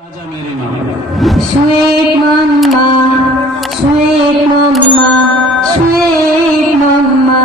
आजा मेरी माँ। Sweet mama, sweet mama, sweet mama,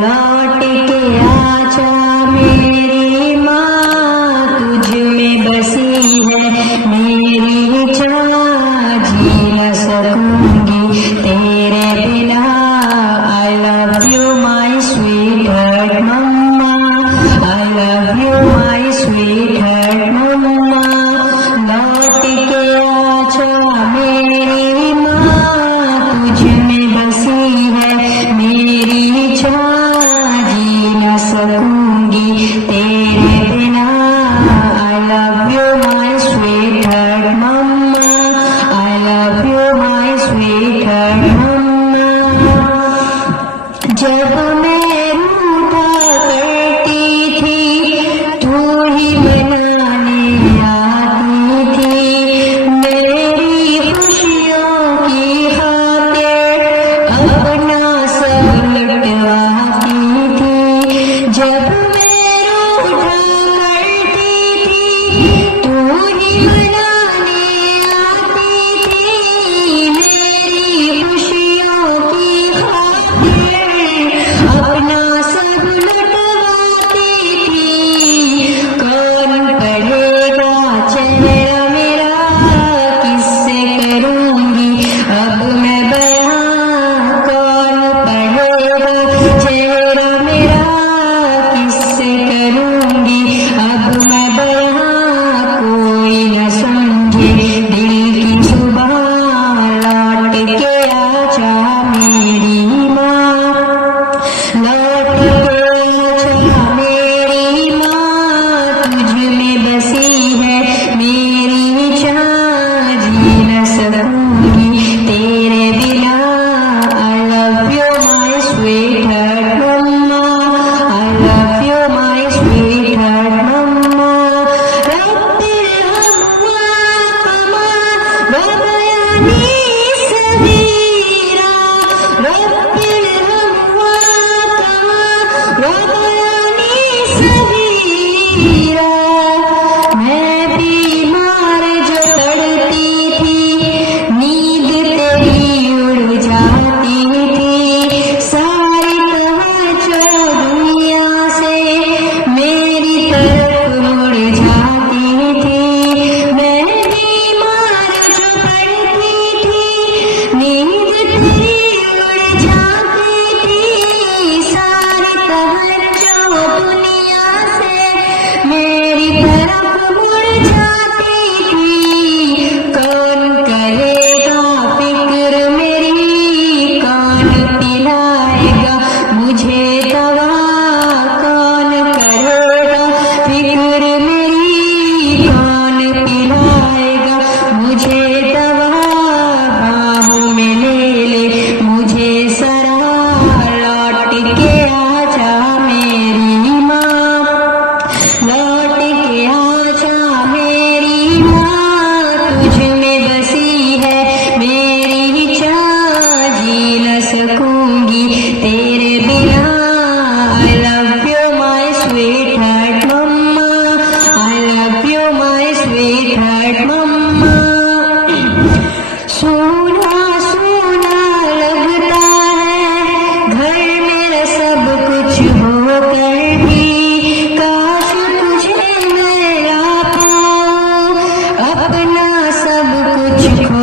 लौट के आजा मेरी माँ, तुझ में बसी है मेरी चाह, जी न सकूंगी तेरे बिना। I love you my sweetheart mama, I love you my sweetheart mama। लौट के आजा मेरी माँ, तुझ में बसी है मेरी चाह, जी न सकूंगी तेरे बिना। I love you my sweetheart mama, I love you my sweetheart mama। जब मैं रूठा करती थी तू ही मनाने आती थी, मेरी खुशियों की खातिर अपना सब लुटवाती थी। जब मैं रूठा करती थी तू ही मनाने आती थी, मेरी खुशियों की खातिर अपना सब लुटवाती थी। कौन पढ़ेगा चेहरा मेरा, किससे करूंगी अब मैं बयां। कौन पढ़ेगा चेहरा मेरा, किससे करूंगी अब मैं बयां। कोई न समझे दिल की सुबह, लौट के आजा मेरी माँ, लौट के आजा मेरी माँ, तुझ में बसी है मेरी चाह, जी न सकूंगी तेरे बिना। I love you my sweetheart mama, I love you my sweetheart mama। रब्बिल हम्मा कमा वबयानी सगीरा, रब्बिल हम्मा कमा वबयानी सगीरा। मैं बीमार जो पड़ती थी, नींद तेरी उड़ जाती थी, सारी तवज्जो दुनिया से मेरी तरफ मुड़ जाती थी। मैं बीमार जो पड़ती थी, नींद तेरी उड़ जाती थी, सारी तवज्जो दुनिया से मेरी तरफ मुड़ जाती थी। कौन करेगा फिक्र मेरी, कौन पिलाएगा मुझे दवा। कौन करेगा फिक्र मेरी, कौन पिलाएगा मुझे दवा। बाहों में ले ले मुझे सरा, लौट के आजा मेरी माँ, लौट के आजा मेरी माँ, तुझ में बसी है मेरी चाह, जी न सकूंगी तेरे बिना। I love you my sweetheart mama, I love you my sweetheart mama। सोना सोना लगता है घर मेरा सब कुछ होकर भी, काश तुझे मैं ला पाऊं अपना सब कुछ खो